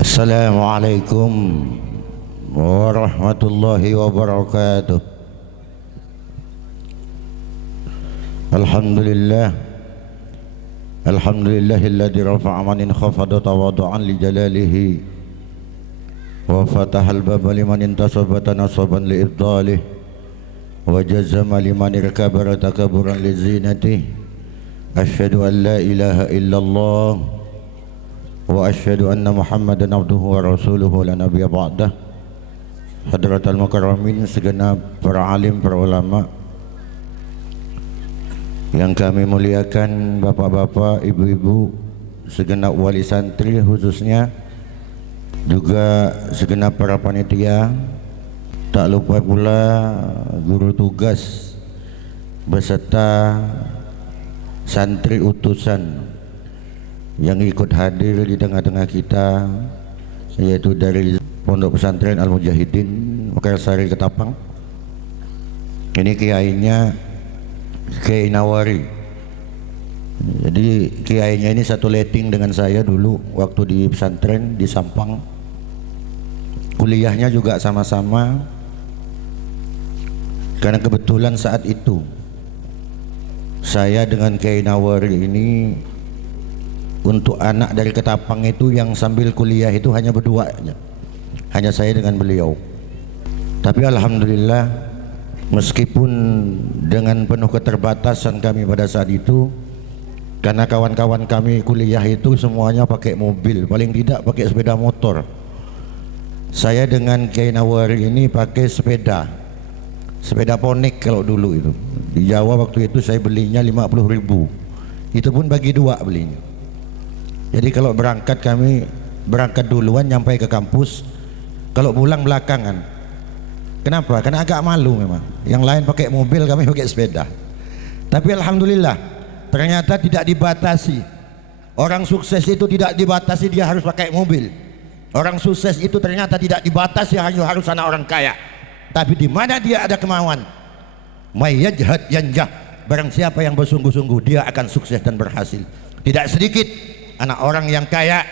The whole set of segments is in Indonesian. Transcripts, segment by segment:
Assalamualaikum warahmatullahi wabarakatuh. Alhamdulillah, alhamdulillahilladzi rafa'a man khafada tawadu'an li jalalihi wa fatahal baba liman intasaba tanasaban li ibdalih wa jazama liman irkabara takaburan li zinatih. Asyhadu an la ilaha illallah wa asyhadu anna Muhammadan abduhu wa rasuluhu la nabiyya ba'dah. Hadratal mukarramin, segenap para alim, para ulama yang kami muliakan, bapak-bapak, ibu-ibu, segenap wali santri khususnya, juga segenap para panitia, tak lupa pula guru tugas beserta santri utusan yang ikut hadir di tengah-tengah kita, yaitu dari Pondok Pesantren Al-Mujahidin Mekarsari Ketapang. Ini kiainya Kiai Nawari. Jadi kiainya ini satu letting dengan saya dulu waktu di pesantren di Sampang. Kuliahnya juga sama-sama, karena kebetulan saat itu saya dengan Kiai Nawari ini untuk anak dari Ketapang itu yang sambil kuliah itu hanya berdua aja. Hanya saya dengan beliau. Tapi alhamdulillah, meskipun dengan penuh keterbatasan kami pada saat itu, karena kawan-kawan kami kuliah itu semuanya pakai mobil, paling tidak pakai sepeda motor. Saya dengan Kiai Nawari ini pakai sepeda ponik kalau dulu itu. Di Jawa waktu itu saya belinya 50.000. Itu pun bagi dua belinya. Jadi kalau berangkat, kami berangkat duluan nyampe ke kampus, kalau pulang belakangan. Kenapa? Karena agak malu memang. Yang lain pakai mobil, kami pakai sepeda. Tapi alhamdulillah, ternyata tidak dibatasi. Orang sukses itu tidak dibatasi dia harus pakai mobil. Orang sukses itu ternyata tidak dibatasi hanya harus anak orang kaya. Tapi di mana dia ada kemauan, may yajhad yanjah. Barang siapa yang bersungguh-sungguh, dia akan sukses dan berhasil. Tidak sedikit anak orang yang kaya,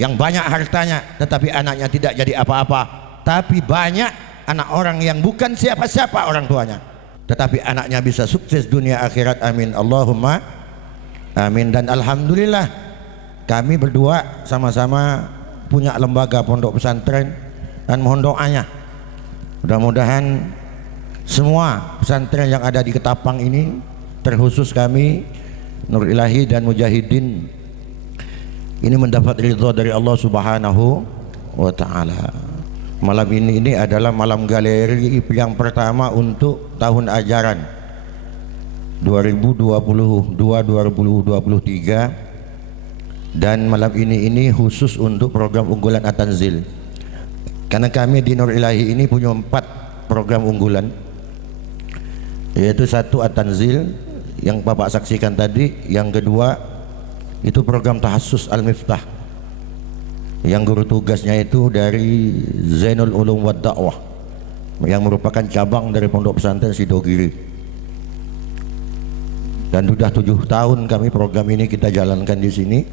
yang banyak hartanya, tetapi anaknya tidak jadi apa-apa. Tapi banyak anak orang yang bukan siapa-siapa orang tuanya, tetapi anaknya bisa sukses dunia akhirat. Amin Allahumma amin. Dan alhamdulillah kami berdua sama-sama punya lembaga pondok pesantren, dan mohon doanya mudah-mudahan semua pesantren yang ada di Ketapang ini, terkhusus kami Nur Ilahi dan Mujahidin, ini mendapat ridha dari Allah Subhanahu wa Ta'ala. Malam ini adalah malam galeri yang pertama untuk tahun ajaran 2022-2023, dan malam ini khusus untuk program unggulan At-Tanzil. Karena kami di Nur Ilahi ini punya 4 program unggulan, yaitu satu At-Tanzil yang Bapak saksikan tadi, yang kedua itu program Tahassus Al-Miftah yang guru tugasnya itu dari Zainul Ulum wad Da'wah, yang merupakan cabang dari Pondok Pesantren Sidogiri. Dan sudah 7 tahun kami program ini kita jalankan di sini.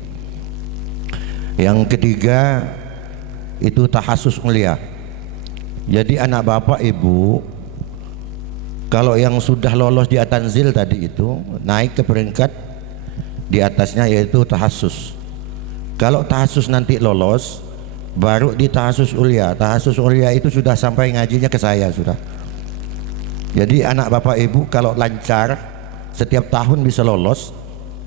Yang ketiga itu Tahassus Mulia. Jadi anak bapak ibu, kalau yang sudah lolos di At-Tanzil tadi itu naik ke peringkat di atasnya, yaitu Tahassus. Kalau Tahassus nanti lolos, baru di Tahassus Ulia. Tahassus Ulia itu sudah sampai ngajinya ke saya sudah. Jadi anak bapak ibu kalau lancar setiap tahun bisa lolos,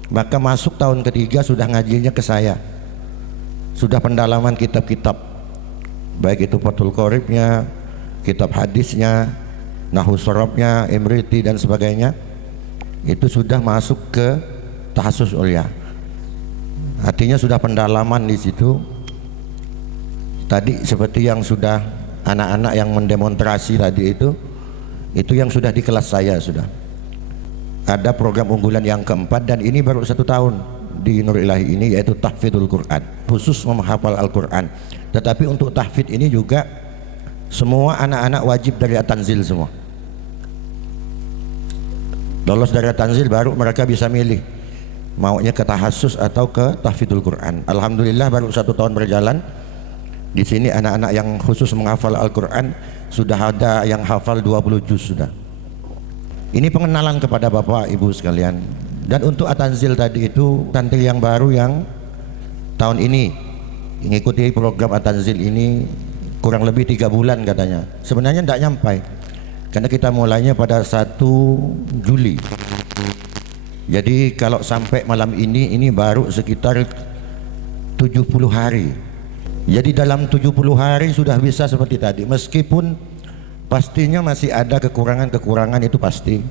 maka masuk tahun ketiga sudah ngajinya ke saya. Sudah pendalaman kitab-kitab, baik itu Fathul Qoribnya, kitab hadisnya, Nahwu Shorobnya, Imriti dan sebagainya, itu sudah masuk ke Tahassus Ulia. Artinya sudah pendalaman di situ. Tadi seperti yang sudah anak-anak yang mendemonstrasi tadi itu yang sudah di kelas saya sudah. Ada program unggulan yang keempat, dan ini baru 1 tahun di Nur Ilahi ini, yaitu Tahfidzul Quran, khusus menghafal Al-Quran. Tetapi untuk tahfidz ini juga semua anak-anak wajib dari At-Tanzil semua. Lolos dari At-Tanzil baru mereka bisa milih maunya ke tahassus atau ke tahfidzul Quran. Alhamdulillah baru 1 tahun berjalan, Di sini anak-anak yang khusus menghafal Al-Quran sudah ada yang hafal 20 juz sudah. Ini pengenalan kepada Bapak Ibu sekalian. Dan untuk At-Tanzil tadi itu santri yang baru yang tahun ini mengikuti program At-Tanzil ini kurang lebih 3 bulan katanya. Sebenarnya tidak nyampai karena kita mulainya pada 1 Juli. Jadi kalau sampai malam ini baru sekitar 70 hari. Jadi dalam 70 hari sudah bisa seperti tadi, meskipun pastinya masih ada kekurangan-kekurangan, itu pasti.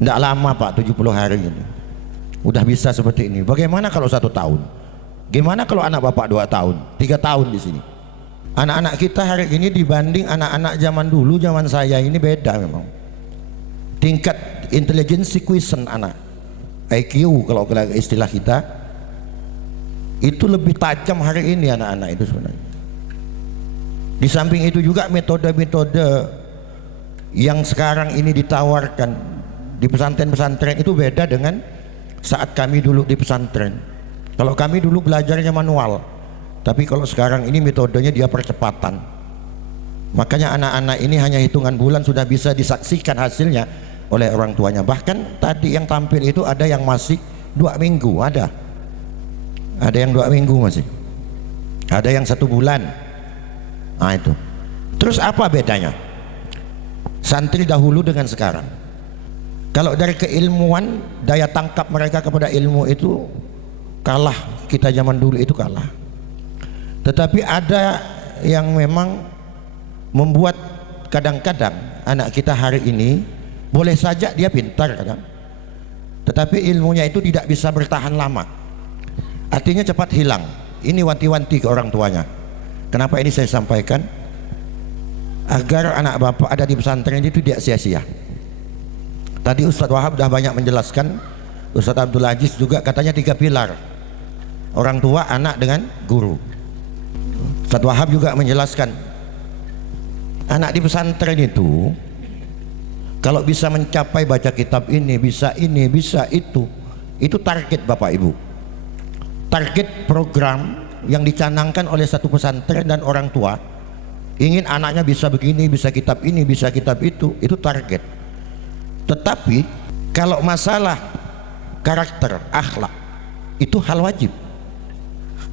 Tidak lama Pak, 70 hari ini udah bisa seperti ini. Bagaimana kalau 1 tahun? Gimana kalau anak Bapak 2 tahun, 3 tahun di sini? Anak-anak kita hari ini dibanding anak-anak zaman dulu, zaman saya ini beda memang. Tingkat intelijensi quotient anak, IQ kalau istilah kita, itu lebih tajam hari ini anak-anak itu sebenarnya. Di samping itu juga metode-metode yang sekarang ini ditawarkan di pesantren-pesantren itu beda dengan saat kami dulu di pesantren. Kalau kami dulu belajarnya manual, tapi kalau sekarang ini metodenya dia percepatan. Makanya anak-anak ini hanya hitungan bulan sudah bisa disaksikan hasilnya oleh orang tuanya. Bahkan tadi yang tampil itu ada yang masih 2 minggu, ada yang 2 minggu masih, ada yang 1 bulan. Nah itu. Terus apa bedanya santri dahulu dengan sekarang? Kalau dari keilmuan, daya tangkap mereka kepada ilmu itu kalah, kita zaman dulu itu kalah. Tetapi ada yang memang membuat kadang-kadang anak kita hari ini boleh saja dia pintar kadang, tetapi ilmunya itu tidak bisa bertahan lama, artinya cepat hilang. Ini wanti-wanti ke orang tuanya. Kenapa ini saya sampaikan? Agar anak bapak ada di pesantren itu tidak sia-sia. Tadi Ustadz Wahab sudah banyak menjelaskan, Ustadz Abdul Aziz juga katanya 3 pilar, orang tua, anak, dengan guru. Ustadz Wahab juga menjelaskan anak di pesantren itu kalau bisa mencapai baca kitab ini, bisa itu target Bapak Ibu, target program yang dicanangkan oleh satu pesantren dan orang tua. Ingin anaknya bisa begini, bisa kitab ini, bisa kitab itu target. Tetapi kalau masalah karakter, akhlak, itu hal wajib.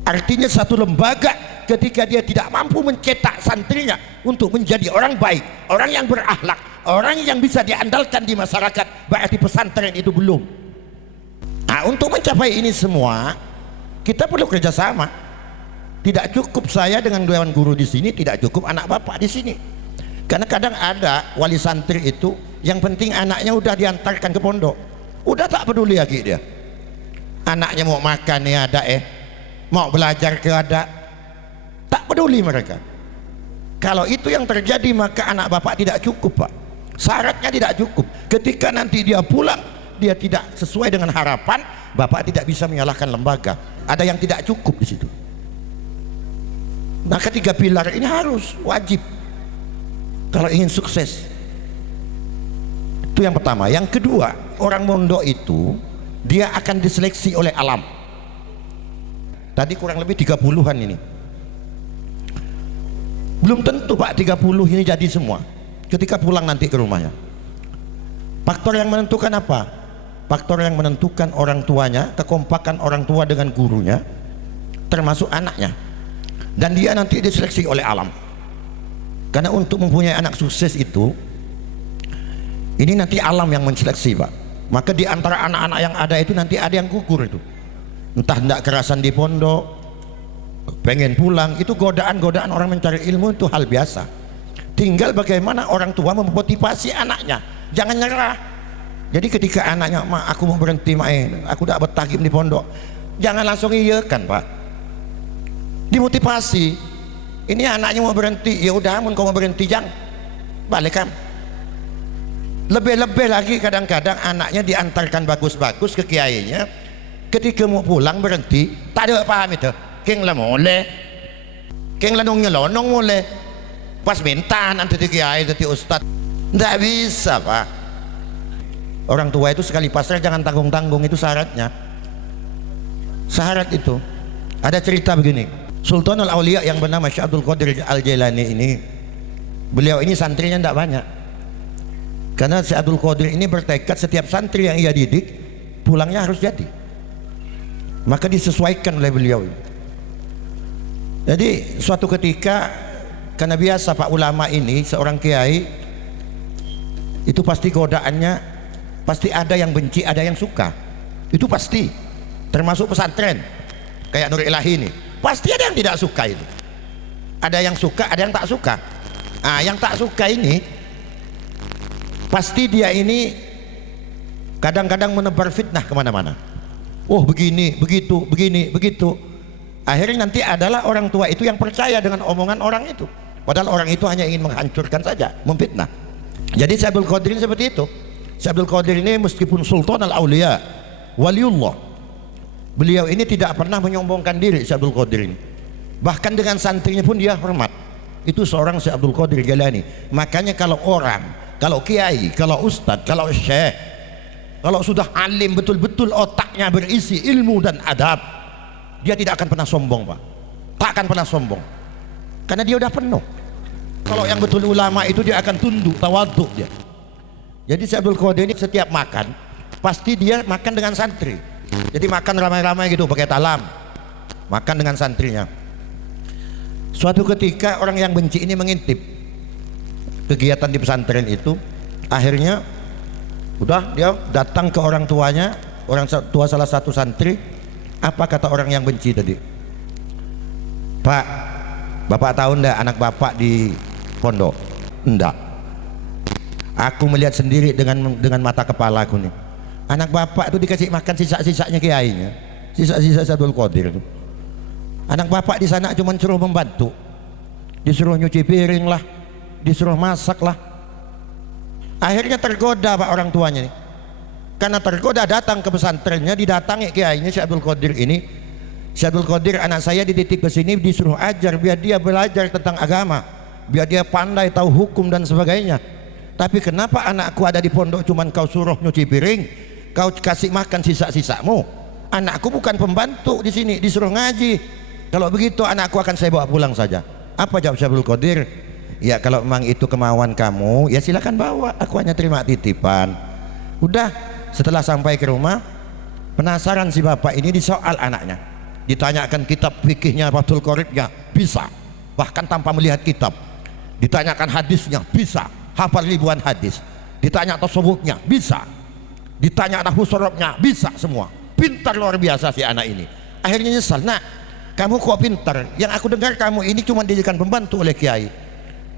Artinya satu lembaga ketika dia tidak mampu mencetak santrinya untuk menjadi orang baik, orang yang berakhlak, orang yang bisa diandalkan di masyarakat, berarti pesantren itu belum. Nah, untuk mencapai ini semua kita perlu kerjasama. Tidak cukup saya dengan dewan guru di sini, tidak cukup anak bapak di sini. Karena kadang ada wali santri itu yang penting anaknya udah diantarkan ke pondok, udah tak peduli lagi dia. Anaknya mau makan ya ada, mau belajar ke ada, tak peduli mereka. Kalau itu yang terjadi maka anak bapak tidak cukup Pak, syaratnya tidak cukup. Ketika nanti dia pulang dia tidak sesuai dengan harapan, bapak tidak bisa menyalahkan lembaga. Ada yang tidak cukup di situ. Nah, 3 pilar ini harus wajib kalau ingin sukses. Itu yang pertama. Yang kedua, orang mondok itu dia akan diseleksi oleh alam. Tadi kurang lebih 30-an ini. Belum tentu Pak 30 ini jadi semua ketika pulang nanti ke rumahnya. Faktor yang menentukan apa? Faktor yang menentukan orang tuanya, kekompakan orang tua dengan gurunya, termasuk anaknya. Dan dia nanti diseleksi oleh alam. Karena untuk mempunyai anak sukses itu, ini nanti alam yang menseleksi Pak. Maka di antara anak-anak yang ada itu nanti ada yang gugur itu. Entah tidak kerasan di pondok, pengen pulang, itu godaan-godaan orang mencari ilmu itu hal biasa. Tinggal bagaimana orang tua memotivasi anaknya, jangan nyerah. Jadi ketika anaknya, "Ma, aku mau berhenti, aku tidak betah di pondok," jangan langsung iya kan Pak. Dimotivasi. Ini anaknya mau berhenti, ya udah, mun kau mau berhenti jangan balik kan. Lebih-lebih lagi kadang-kadang anaknya diantarkan bagus-bagus ke kiainya, ketika mau pulang berhenti, tak ada paham itu. Keng lah boleh, keng lah nyelonong boleh, pas minta nanti di kiai, nanti ustad, tidak bisa Pak. Orang tua itu sekali pasrah jangan tanggung-tanggung, itu syaratnya. Syarat itu. Ada cerita begini. Sultanul Aulia yang bernama Syekh Abdul Qadir Al-Jailani ini, beliau ini santrinya tidak banyak, karena Syekh Abdul Qadir ini bertekad setiap santri yang ia didik pulangnya harus jadi, maka disesuaikan oleh beliau. Jadi suatu ketika, karena biasa Pak ulama ini seorang kiai itu pasti godaannya, pasti ada yang benci, ada yang suka, itu pasti, termasuk pesantren kayak Nur Ilahi ini pasti ada yang tidak suka, itu ada yang suka, ada yang tak suka. Nah, yang tak suka ini pasti dia ini kadang-kadang menebar fitnah kemana-mana. Oh begini, begitu, begini, begitu. Akhirnya nanti adalah orang tua itu yang percaya dengan omongan orang itu, padahal orang itu hanya ingin menghancurkan saja, memfitnah. Jadi Syekh Abdul Qadir ini seperti itu. Syekh Abdul Qadir ini meskipun Sultan Al-Aulia, Waliullah, beliau ini tidak pernah menyombongkan diri. Syekh Abdul Qadir ini bahkan dengan santrinya pun dia hormat. Itu seorang Syekh Abdul Qadir Jailani. Makanya kalau orang, kalau kiai, kalau ustadz, kalau syekh, kalau sudah alim betul-betul, otaknya berisi ilmu dan adab, dia tidak akan pernah sombong, Pak. Tak akan pernah sombong, karena dia udah penuh. Kalau yang betul ulama itu dia akan tunduk, tawaduk dia. Jadi Syekh Abdul Qadir ini setiap makan pasti dia makan dengan santri. Jadi makan ramai-ramai gitu pakai talam, makan dengan santrinya. Suatu ketika orang yang benci ini mengintip kegiatan di pesantren itu, akhirnya udah dia datang ke orang tuanya, orang tua salah satu santri. Apa kata orang yang benci tadi? Pak, bapak tahu ndak anak bapak di pondok? Enggak. Aku melihat sendiri dengan mata kepalaku nih. Anak bapak itu dikasih makan sisa-sisanya kiainya, sisa-sisa Abdul Qadir itu. Anak bapak di sana cuma suruh membantu, disuruh nyuci piring lah, disuruh masak lah. Akhirnya tergoda Pak orang tuanya nih. Karena tergoda datang ke pesantrennya, didatangi kiainya Syekh Abdul Qadir ini. Syekh Abdul Qadir, anak saya dididik ke sini disuruh ajar biar dia belajar tentang agama, biar dia pandai tahu hukum dan sebagainya. Tapi kenapa anakku ada di pondok cuman kau suruh nyuci piring, kau kasih makan sisa-sisamu? Anakku bukan pembantu di sini, disuruh ngaji. Kalau begitu anakku akan saya bawa pulang saja. Apa jawab Syekh Abdul Qadir? Ya kalau memang itu kemauan kamu, ya silakan bawa, aku hanya terima titipan. Udah, setelah sampai ke rumah, penasaran si bapak ini disoal anaknya, ditanyakan kitab fikihnya Fathul Qoribnya, bisa, bahkan tanpa melihat kitab. Ditanyakan hadisnya, bisa, hafal ribuan hadis. Ditanya tasawufnya, bisa. Ditanya nahwu sorobnya, bisa semua. Pintar luar biasa si anak ini. Akhirnya nyesal, nak, kamu kok pintar? Yang aku dengar kamu ini cuma dijadikan pembantu oleh kiai.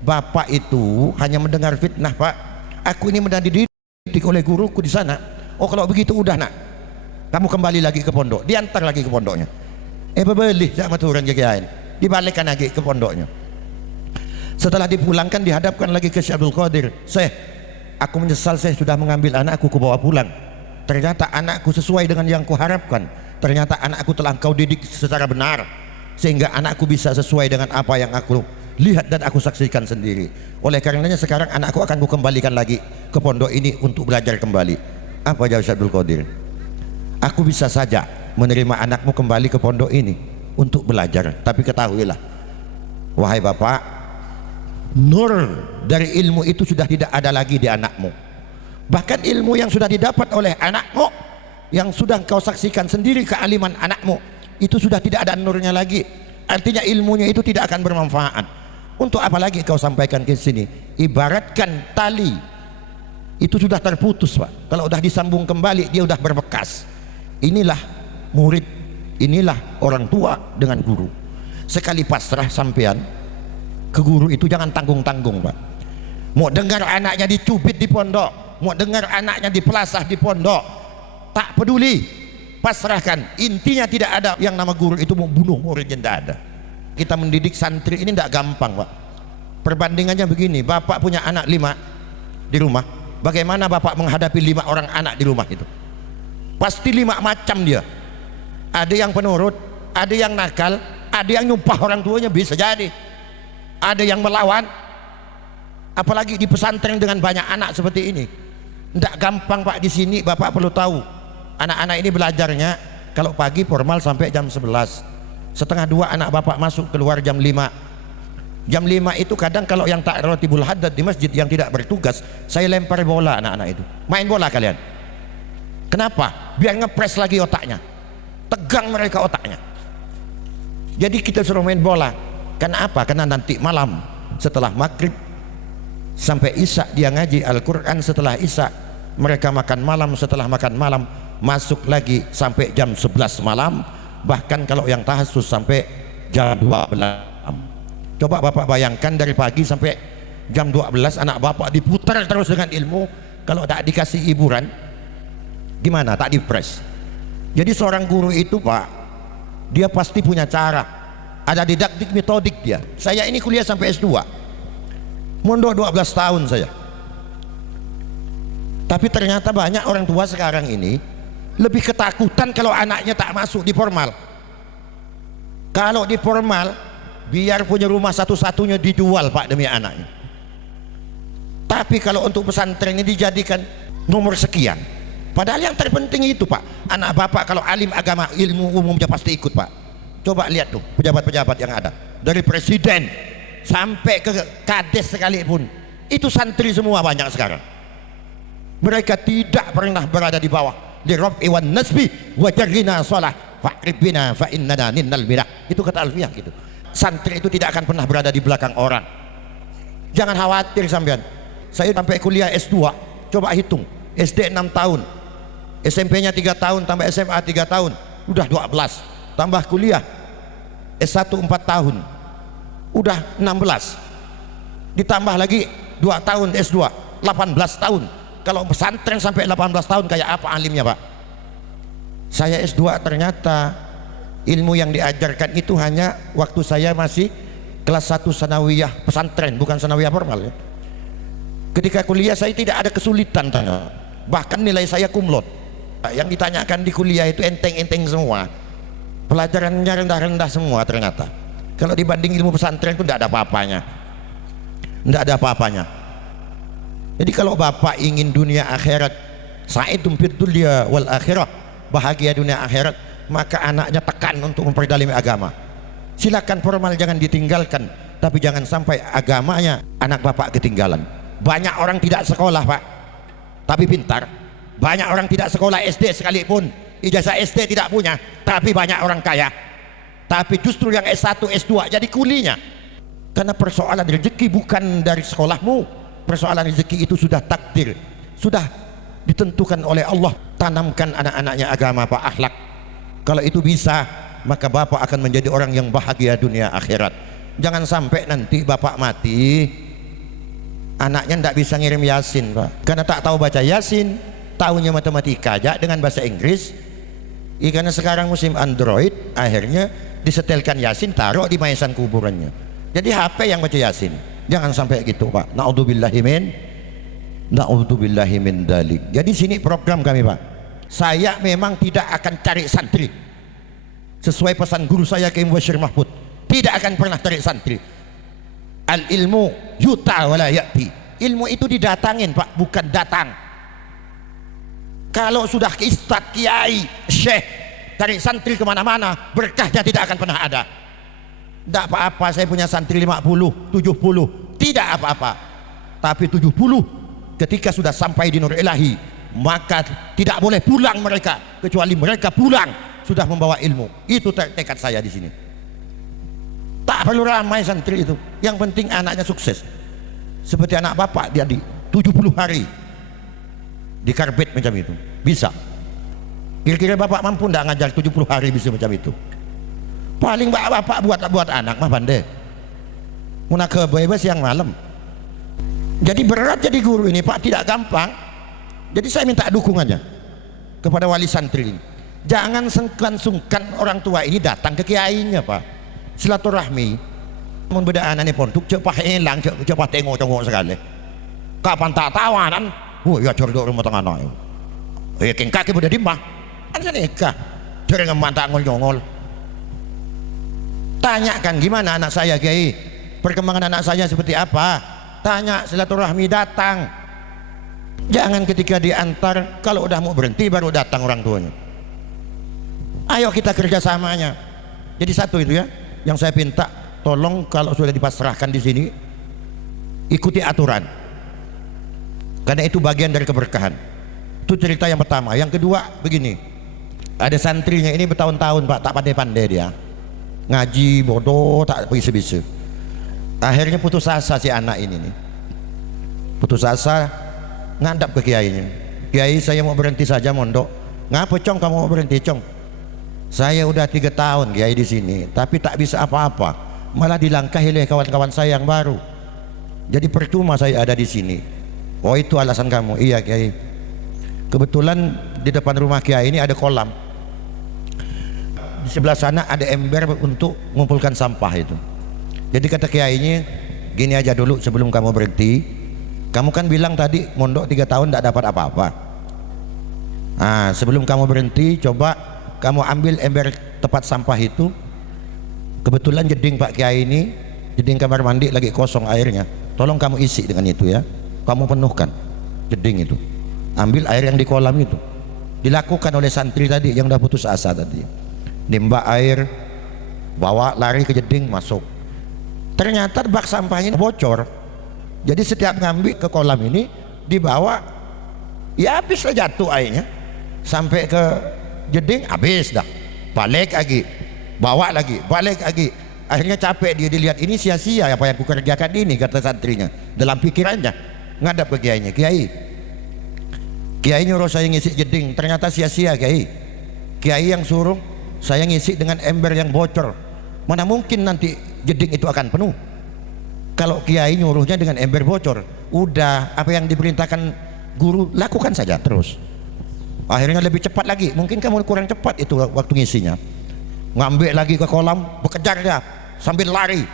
Bapak itu hanya mendengar fitnah, Pak. Aku ini menjadi dididik oleh guruku di sana. Oh kalau begitu udah nak, kamu kembali lagi ke pondok. Diantar lagi ke pondoknya. Bebelih sama turun ke kiai, dibalikkan lagi ke pondoknya. Setelah dipulangkan dihadapkan lagi ke Syekh Abdul Qadir. Syekh, aku menyesal saya sudah mengambil anakku ku bawa pulang. Ternyata anakku sesuai dengan yang kuharapkan. Ternyata anakku telah kau didik secara benar, sehingga anakku bisa sesuai dengan apa yang aku lihat dan aku saksikan sendiri. Oleh karenanya sekarang anakku akan kukembalikan lagi ke pondok ini untuk belajar kembali. Apa jawab Syekh Abdul Qadir? Aku bisa saja menerima anakmu kembali ke pondok ini untuk belajar, tapi ketahuilah wahai bapak, nur dari ilmu itu sudah tidak ada lagi di anakmu. Bahkan ilmu yang sudah didapat oleh anakmu, yang sudah kau saksikan sendiri kealiman anakmu, itu sudah tidak ada nurnya lagi. Artinya ilmunya itu tidak akan bermanfaat. Untuk apa lagi kau sampaikan ke sini? Ibaratkan tali itu sudah terputus, Pak. Kalau sudah disambung kembali dia sudah berbekas. Inilah murid, inilah orang tua dengan guru. Sekali pasrah sampean ke guru itu jangan tanggung-tanggung, Pak. Mau dengar anaknya dicubit di pondok, mau dengar anaknya dipelasah di pondok, tak peduli, pasrahkan. Intinya tidak ada yang nama guru itu mau bunuh muridnya, tidak ada. Kita mendidik santri ini tidak gampang, Pak. Perbandingannya begini, bapak punya anak 5 di rumah, bagaimana bapak menghadapi 5 orang anak di rumah itu? Pasti 5 macam dia. Ada yang penurut, ada yang nakal, ada yang nyumpah orang tuanya, bisa jadi ada yang melawan. Apalagi di pesantren dengan banyak anak seperti ini, tidak gampang, Pak. Di sini bapak perlu tahu, anak-anak ini belajarnya kalau pagi formal sampai jam 11, setengah 2 anak bapak masuk keluar jam 5. Jam 5 itu kadang kalau yang tak rotibul haddad di masjid yang tidak bertugas, saya lempar bola anak-anak itu. Main bola kalian. Kenapa? Biar ngepres lagi otaknya. Tegang mereka otaknya. Jadi kita suruh main bola. Karena apa? Karena nanti malam setelah maghrib sampai isya dia ngaji Al-Quran, setelah isya mereka makan malam, setelah makan malam masuk lagi sampai jam 11 malam, bahkan kalau yang tahassus sampai jam 12 malam. Coba bapak bayangkan dari pagi sampai jam 12 anak bapak diputar terus dengan ilmu. Kalau tak dikasih hiburan gimana? Tak dipres. Jadi seorang guru itu pak, dia pasti punya cara, ada didaktik metodik dia. Saya ini kuliah sampai S2, mondok 12 tahun saya. Tapi ternyata banyak orang tua sekarang ini lebih ketakutan kalau anaknya tak masuk di formal. Kalau di formal biar punya rumah satu-satunya dijual pak demi anaknya. Tapi kalau untuk pesantren ini dijadikan nomor sekian. Padahal yang terpenting itu pak, anak bapak kalau alim agama ilmu umumnya pasti ikut pak. Coba lihat tuh pejabat-pejabat yang ada, dari presiden sampai ke kades sekalipun, itu santri semua banyak sekarang. Mereka tidak pernah berada di bawah. Li raf'i wan nasbi wa jarrina shalah fa'ribina fa innana ninnal midah. Itu kata Alfiyah gitu. Santri itu tidak akan pernah berada di belakang orang. Jangan khawatir sampean. Saya sampai kuliah S2, coba hitung, SD 6 tahun, SMP-nya 3 tahun, tambah SMA 3 tahun, udah 12, tambah kuliah S1 4 tahun, udah 16, ditambah lagi 2 tahun S2, 18 tahun. Kalau pesantren sampai 18 tahun kayak apa alimnya pak? Saya S2 ternyata ilmu yang diajarkan itu hanya waktu saya masih kelas 1 sanawiyah pesantren, bukan sanawiyah formal ya. Ketika kuliah saya tidak ada kesulitan tanya. Bahkan nilai saya kumlot. Yang ditanyakan di kuliah itu enteng-enteng semua. Pelajarannya rendah-rendah semua ternyata. Kalau dibanding ilmu pesantren itu tidak ada apa-apanya. Tidak ada apa-apanya. Jadi kalau bapak ingin dunia akhirat, sa'idum fid dunya wal akhirah, bahagia dunia akhirat, maka anaknya tekan untuk memperdalami agama. Silakan formal jangan ditinggalkan, tapi jangan sampai agamanya anak bapak ketinggalan. Banyak orang tidak sekolah pak, tapi pintar. Banyak orang tidak sekolah SD sekalipun, ijazah SD tidak punya, tapi banyak orang kaya. Tapi justru yang S1 S2 jadi kulinya. Karena persoalan rezeki bukan dari sekolahmu, persoalan rezeki itu sudah takdir, sudah ditentukan oleh Allah. Tanamkan anak-anaknya agama pak, akhlak. Kalau itu bisa, maka bapak akan menjadi orang yang bahagia dunia akhirat. Jangan sampai nanti bapak mati, anaknya tidak bisa ngirim yasin pak, karena tak tahu baca yasin, tahunya matematika aja dengan bahasa Inggris. Karena sekarang musim Android, akhirnya disetelkan yasin, taruh di maesan kuburannya. Jadi HP yang baca yasin. Jangan sampai gitu pak. Na'udzubillahi min dalik. Jadi sini program kami pak. Saya memang tidak akan cari santri. Sesuai pesan guru saya Kiai Mubashir Mahfud, tidak akan pernah cari santri. Al ilmu yuta wala ya'ti. Ilmu itu didatangin pak, bukan datang. Kalau sudah ke ustadz, kiai, syekh, cari santri kemana-mana, berkahnya tidak akan pernah ada. Tidak apa-apa saya punya santri 50, 70, tidak apa-apa. Tapi 70 ketika sudah sampai di Nur Ilahi, maka tidak boleh pulang mereka, kecuali mereka pulang sudah membawa ilmu. Itu tekad saya di sini. Tak perlu ramai santri itu, yang penting anaknya sukses. Seperti anak bapak dia di 70 hari di karbet macam itu, bisa. Kira-kira bapak mampu tidak ngajar 70 hari bisa macam itu? Paling bapak buat anak mah pandai. Muna kebebas siang malam. Jadi berat jadi guru ini pak, tidak gampang. Jadi saya minta dukungannya kepada wali santri ini. Jangan sungkan orang tua ini datang ke kiainya pak, silaturahmi. Mun beda anak ni pun tuk cepat hilang, cepat tengok sekali. Kapan tak tawanan? Oh ya cordok rumah tengah anak. King kaki udah di mah. Ada nikah. Jangan mantap ngol-ngol. Tanyakan gimana anak saya kiai, perkembangan anak saya seperti apa. Tanya, silaturahmi, datang. Jangan ketika diantar, kalau udah mau berhenti baru datang orang tuanya. Ayo kita kerjasamanya. Jadi satu itu ya, yang saya minta, tolong kalau sudah dipasrahkan di sini, ikuti aturan, karena itu bagian dari keberkahan. Itu cerita yang pertama. Yang kedua begini, ada santrinya ini bertahun-tahun Pak, tak pandai-pandai dia, ngaji bodoh tak bisa-bisa. Akhirnya putus asa si anak ini nih. Putus asa, ngadap ke kiainya. Kiai, saya mau berhenti saja mondok. Ngapa Cong kamu mau berhenti Cong? Saya udah 3 tahun kiai di sini, tapi tak bisa apa-apa, malah dilangkahi oleh kawan-kawan saya yang baru. Jadi percuma saya ada di sini. Oh itu alasan kamu? Iya kiai. Kebetulan di depan rumah kiai ini ada kolam. Di sebelah sana ada ember untuk mengumpulkan sampah itu. Jadi kata kiainya, gini aja dulu sebelum kamu berhenti. Kamu kan bilang tadi mondok 3 tahun tidak dapat apa-apa. Nah, sebelum kamu berhenti, coba kamu ambil ember tempat sampah itu. Kebetulan jeding Pak Kiai ini, jeding kamar mandi lagi kosong airnya. Tolong kamu isi dengan itu ya. Kamu penuhkan jeding itu. Ambil air yang di kolam itu. Dilakukan oleh santri tadi yang udah putus asa tadi. Nimba air, bawa lari ke jeding, masuk. Ternyata bak sampahnya bocor. Jadi setiap ngambil ke kolam ini dibawa, ya habis lah jatuh airnya. Sampai ke jeding habis dah, balik lagi, bawa lagi, balik lagi. Akhirnya capek dia, dilihat ini sia-sia apa yang aku kerjakan ini, kata santrinya dalam pikirannya. Ngadap ke kiainya, Kiai nyuruh saya ngisi jeding, ternyata sia-sia Kiai. Kiai yang suruh saya ngisi dengan ember yang bocor, mana mungkin nanti jeding itu akan penuh kalau Kiai nyuruhnya dengan ember bocor. Udah, apa yang diperintahkan guru lakukan saja terus. Akhirnya lebih cepat lagi, mungkin kamu kurang cepat itu waktu ngisinya. Ngambil lagi ke kolam, bekejar dia sambil lari.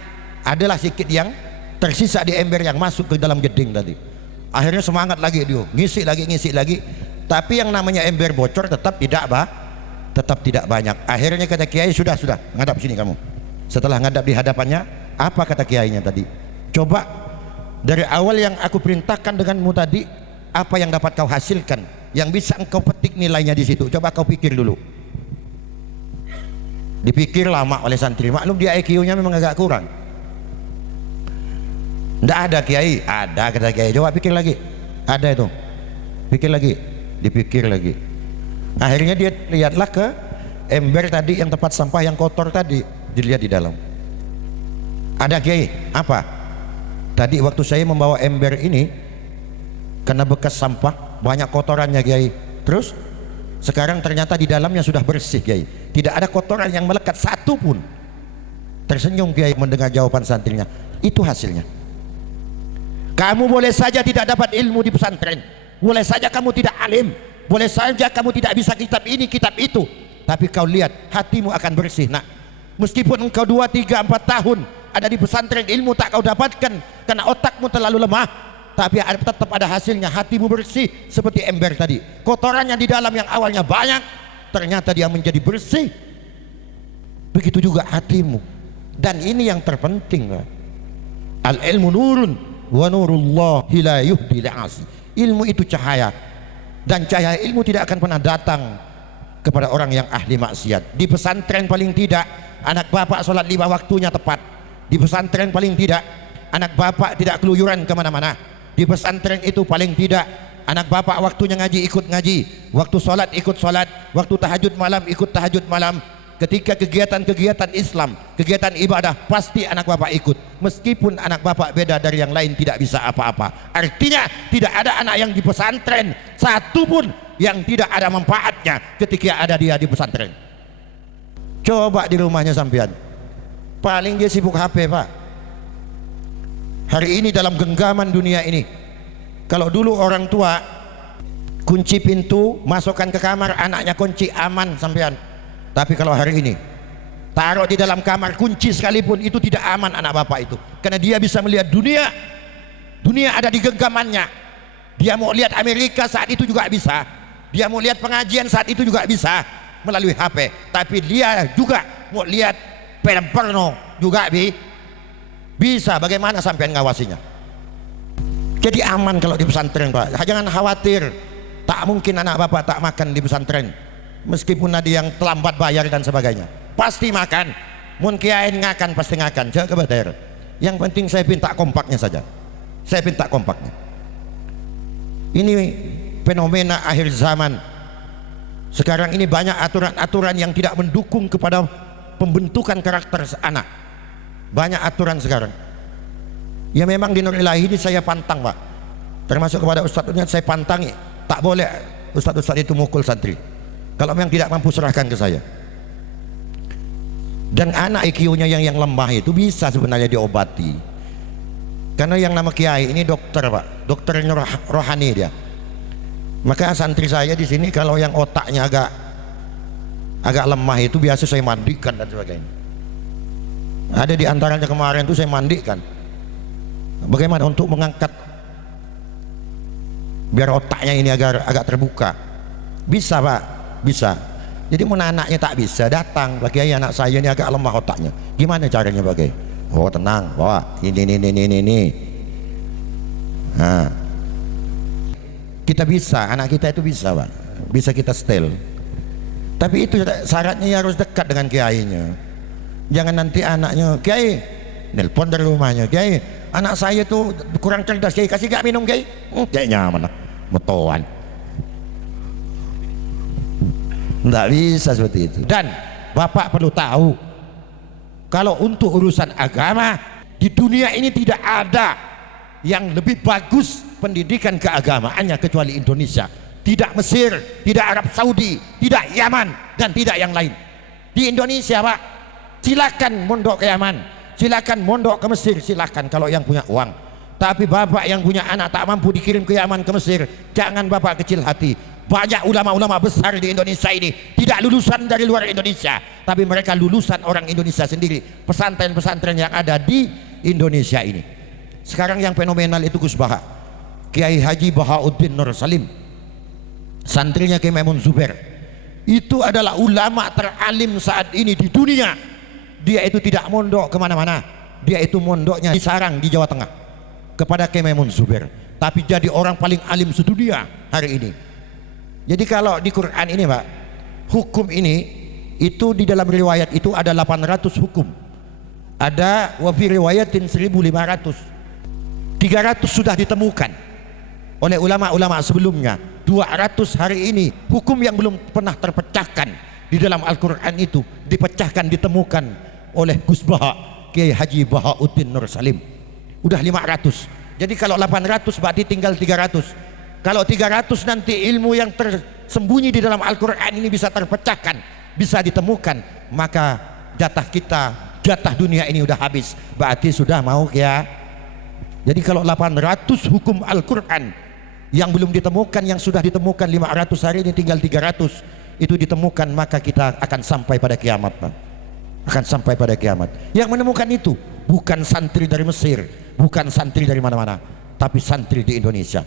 Adalah sedikit yang tersisa di ember yang masuk ke dalam jeding tadi. Akhirnya semangat lagi dia, ngisi lagi. Tapi yang namanya ember bocor tetap tidak banyak. Akhirnya kata Kiai, sudah ngadap sini kamu. Setelah ngadap di hadapannya, apa kata Kiainya tadi? Coba dari awal yang aku perintahkan denganmu tadi, apa yang dapat kau hasilkan? Yang bisa engkau petik nilainya di situ. Coba kau pikir dulu. Dipikir lama oleh santri. Maklum dia IQ-nya memang agak kurang. Tidak ada Kiai. Ada kata Kiai. Coba pikir lagi. Ada itu. Pikir lagi. Dipikir lagi. Akhirnya dia lihatlah ke ember tadi yang tempat sampah yang kotor tadi. Dilihat di dalam. Ada Kiai. Apa? Tadi waktu saya membawa ember ini, karena bekas sampah banyak kotorannya Kiai. Terus sekarang ternyata di dalamnya sudah bersih Kiai. Tidak ada kotoran yang melekat satu pun. Tersenyum Kiai mendengar jawaban santrinya. Itu hasilnya. Kamu boleh saja tidak dapat ilmu di pesantren, boleh saja kamu tidak alim, boleh saja kamu tidak bisa kitab ini kitab itu, tapi kau lihat hatimu akan bersih nak. Meskipun engkau 2, 3, 4 tahun ada di pesantren, ilmu tak kau dapatkan karena otakmu terlalu lemah, tapi tetap ada hasilnya. Hatimu bersih seperti ember tadi. Kotorannya di dalam yang awalnya banyak, ternyata dia menjadi bersih. Begitu juga hatimu. Dan ini yang terpenting, al ilmu nurun wa nurullahi la yuhdi li'asi. Ilmu itu cahaya, dan cahaya ilmu tidak akan pernah datang kepada orang yang ahli maksiat. Di pesantren paling tidak anak bapak sholat 5 waktunya tepat. Di pesantren paling tidak anak bapak tidak keluyuran kemana-mana. Di pesantren itu paling tidak anak bapak waktunya ngaji ikut ngaji, waktu sholat ikut sholat, waktu tahajud malam ikut tahajud malam. Ketika kegiatan-kegiatan Islam, kegiatan ibadah, pasti anak bapak ikut, meskipun anak bapak beda dari yang lain, tidak bisa apa-apa. Artinya tidak ada anak yang di pesantren satu pun yang tidak ada manfaatnya ketika ada dia di pesantren. Coba di rumahnya sampean, paling dia sibuk HP Pak. Hari ini dalam genggaman dunia ini, kalau dulu orang tua kunci pintu, masukkan ke kamar, anaknya kunci, aman sampean. Tapi kalau hari ini taruh di dalam kamar kunci sekalipun, itu tidak aman anak bapak itu, karena dia bisa melihat dunia. Dunia ada di genggamannya. Dia mau lihat Amerika saat itu juga bisa, dia mau lihat pengajian saat itu juga bisa melalui HP. Tapi dia juga mau lihat film porno juga bisa. Bagaimana sampai ngawasinya? Jadi aman kalau di pesantren Pak. Jangan khawatir, tak mungkin anak bapak tak makan di pesantren. Meskipun ada yang terlambat bayar dan sebagainya, pasti makan. mun kiai ngakan pasti ngakan, coba kebater. Yang penting saya minta kompaknya saja, saya minta kompaknya. Ini fenomena akhir zaman sekarang ini, banyak aturan-aturan yang tidak mendukung kepada pembentukan karakter anak. Banyak aturan sekarang ya. Memang di Nur Ilahi ini saya pantang Pak, termasuk kepada ustadznya saya pantangi, tak boleh ustadz-ustadz itu mukul santri. Kalau memang tidak mampu serahkan ke saya. Dan anak IQ-nya yang lemah itu bisa sebenarnya diobati, karena yang nama kiai ini dokter Pak, dokter rohani dia. Maka santri saya di sini kalau yang otaknya agak lemah itu biasa saya mandikan dan sebagainya. Ada di antaranya kemarin itu saya mandikan. Bagaimana untuk mengangkat biar otaknya ini agak terbuka. Bisa Pak, bisa. Jadi mau anaknya tak bisa datang, Pak Kiai anak saya ini agak lemah otaknya. Gimana caranya Pak Kiai? Oh tenang, bawa ini. Nah, kita bisa, anak kita itu bisa Pak, bisa kita setel. Tapi itu syaratnya harus dekat dengan kiainya. Jangan nanti anaknya, Kiai nelpon dari rumahnya, Kiai anak saya tuh kurang cerdas, Kiai kasih gak minum Kiai? Kayaknya mana metuan. Nggak bisa seperti itu. Dan Bapak perlu tahu, kalau untuk urusan agama di dunia ini tidak ada yang lebih bagus pendidikan keagamaannya kecuali Indonesia. Tidak Mesir, tidak Arab Saudi, tidak Yaman, dan tidak yang lain. Di Indonesia Pak, silakan mondok ke Yaman, silakan mondok ke Mesir, silakan kalau yang punya uang. Tapi Bapak yang punya anak tak mampu dikirim ke Yaman, ke Mesir, jangan Bapak kecil hati. Banyak ulama-ulama besar di Indonesia ini tidak lulusan dari luar Indonesia, tapi mereka lulusan orang Indonesia sendiri, pesantren-pesantren yang ada di Indonesia ini. Sekarang yang fenomenal itu Gus Baha, Kiai Haji Bahauddin Nur Salim, santrinya Kiai Maimun Zubair, itu adalah ulama teralim saat ini di dunia. Dia itu tidak mondok kemana-mana, dia itu mondoknya di sarang di Jawa Tengah kepada Kiai Maimun Zubair, tapi jadi orang paling alim sedunia hari ini. Jadi kalau di Quran ini Pak, hukum ini itu di dalam riwayat itu ada 800 hukum, ada wafi riwayatin 1500, 300 sudah ditemukan oleh ulama-ulama sebelumnya, 200 hari ini hukum yang belum pernah terpecahkan di dalam Al-Quran itu dipecahkan, ditemukan oleh Gus Baha Kiai Haji Bahauddin Nur Salim. Udah 500. Jadi kalau 800 berarti tinggal 300. Kalau 300 nanti ilmu yang tersembunyi di dalam Al-Quran ini bisa terpecahkan, bisa ditemukan, maka jatah kita, jatah dunia ini udah habis. Berarti sudah mau ya. Jadi kalau 800 hukum Al-Quran yang belum ditemukan, yang sudah ditemukan 500 hari ini tinggal 300 itu ditemukan, maka kita akan sampai pada kiamat Pak. Akan sampai pada kiamat. Yang menemukan itu bukan santri dari Mesir, bukan santri dari mana-mana, tapi santri di Indonesia.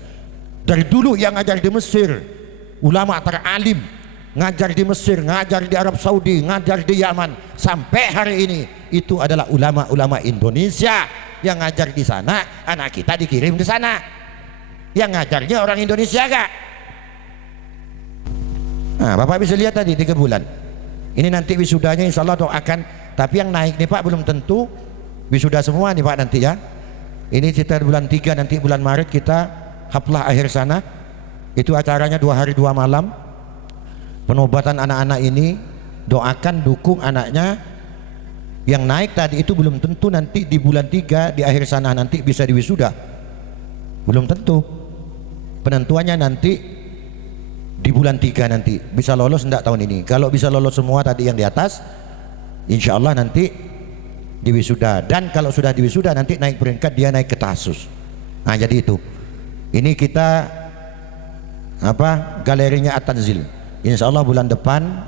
Dari dulu yang ngajar di Mesir, ulama teralim ngajar di Mesir, ngajar di Arab Saudi, ngajar di Yaman, sampai hari ini itu adalah ulama-ulama Indonesia yang ngajar di sana. Anak kita dikirim ke sana, yang ngajarnya orang Indonesia gak? Nah, Bapak bisa lihat tadi 3 bulan ini nanti wisudanya insya Allah doakan. Tapi yang naik nih Pak belum tentu wisuda semua nih Pak nanti ya. Ini sekitar bulan 3, nanti bulan Maret kita haflah akhir sana. Itu acaranya 2 hari 2 malam, penobatan anak-anak ini. Doakan, dukung anaknya. Yang naik tadi itu belum tentu nanti di bulan 3 di akhir sana nanti bisa diwisuda, belum tentu. Penentuannya nanti di bulan 3 nanti bisa lolos enggak tahun ini. Kalau bisa lolos semua tadi yang di atas, insya Allah nanti diwisuda. Dan kalau sudah diwisuda nanti naik peringkat, dia naik ke tahassus. Nah jadi itu, ini kita galerinya At-Tanzil, insya Allah bulan depan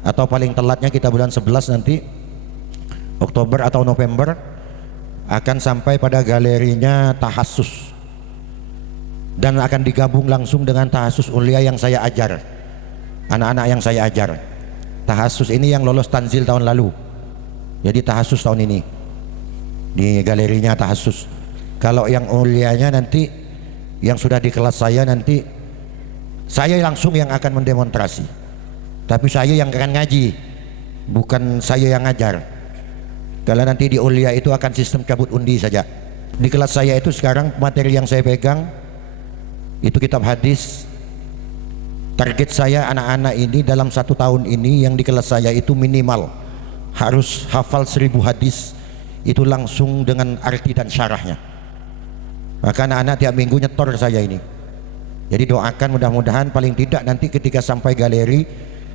atau paling telatnya kita bulan 11 nanti Oktober atau November akan sampai pada galerinya tahassus, dan akan digabung langsung dengan tahassus ulia yang saya ajar, anak-anak yang saya ajar. Tahassus ini yang lolos tanzil tahun lalu, jadi tahassus tahun ini di galerinya tahassus. Kalau yang ulianya nanti yang sudah di kelas saya, nanti saya langsung yang akan mendemonstrasi, tapi saya yang akan ngaji, bukan saya yang ngajar. Kalau nanti di Ulia itu akan sistem cabut undi saja. Di kelas saya itu sekarang materi yang saya pegang itu kitab hadis. Target saya anak-anak ini dalam 1 tahun ini yang di kelas saya itu minimal harus hafal 1000 hadis itu langsung dengan arti dan syarahnya. Maka anak-anak tiap minggu nyetor saya ini. Jadi doakan mudah-mudahan paling tidak nanti ketika sampai galeri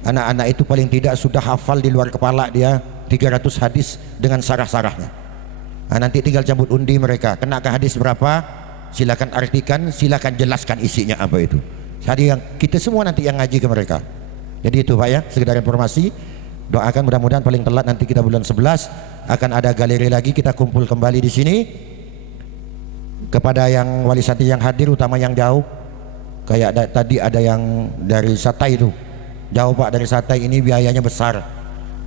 anak-anak itu paling tidak sudah hafal di luar kepala dia 300 hadis dengan sarah-sarahnya. Nah, nanti tinggal cabut undi mereka, kena ke hadis berapa, silakan artikan, silakan jelaskan isinya apa itu. Jadi yang kita semua nanti yang ngaji ke mereka. Jadi itu Pak ya, sekedar informasi. Doakan mudah-mudahan paling telat nanti kita bulan 11 akan ada galeri lagi, kita kumpul kembali di sini. Kepada yang wali santri yang hadir, utama yang jauh, kayak tadi ada yang dari Satai itu, jauh Pak dari Satai, ini biayanya besar,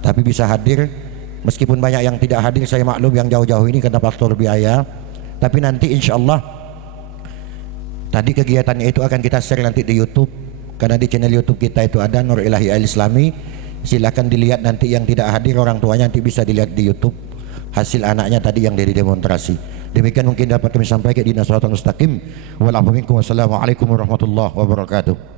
tapi bisa hadir. Meskipun banyak yang tidak hadir, saya maklum yang jauh-jauh ini karena faktor biaya. Tapi nanti insya Allah tadi kegiatannya itu akan kita share nanti di YouTube, karena di channel YouTube kita itu ada Nur Ilahi Al Islami. Silakan dilihat nanti, yang tidak hadir orang tuanya nanti bisa dilihat di YouTube hasil anaknya tadi yang dari demonstrasi. Demikian mungkin dapat kami sampaikan di Nasratul Mustaqim. Wassalamualaikum warahmatullahi wabarakatuh.